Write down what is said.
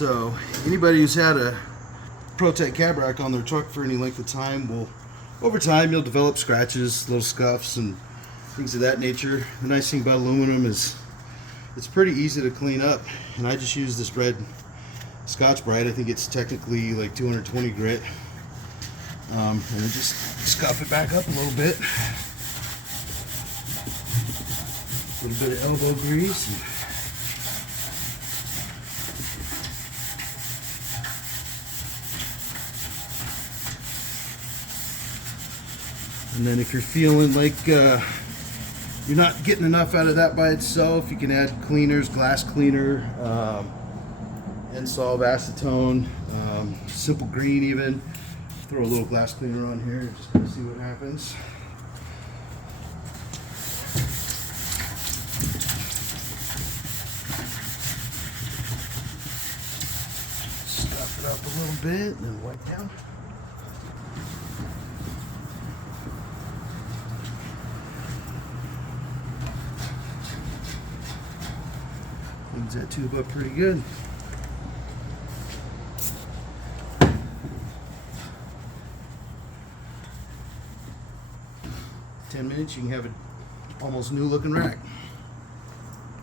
So anybody who's had a ProTech cab rack on their truck for any length of time will, over time, you'll develop scratches, little scuffs, and things of that nature. The nice thing about aluminum is it's pretty easy to clean up, and I just use this red Scotch-Brite. I think it's technically like 220 grit, and then just scuff it back up a little bit. A little bit of elbow grease. And then if you're feeling like you're not getting enough out of that by itself, you can add cleaners, glass cleaner, N-Solve acetone, simple green even. Throw a little glass cleaner on here just to see what happens. Stuff it up a little bit and then wipe down. Cleans that tube up pretty good. In 10 minutes, you can have an almost new looking rack.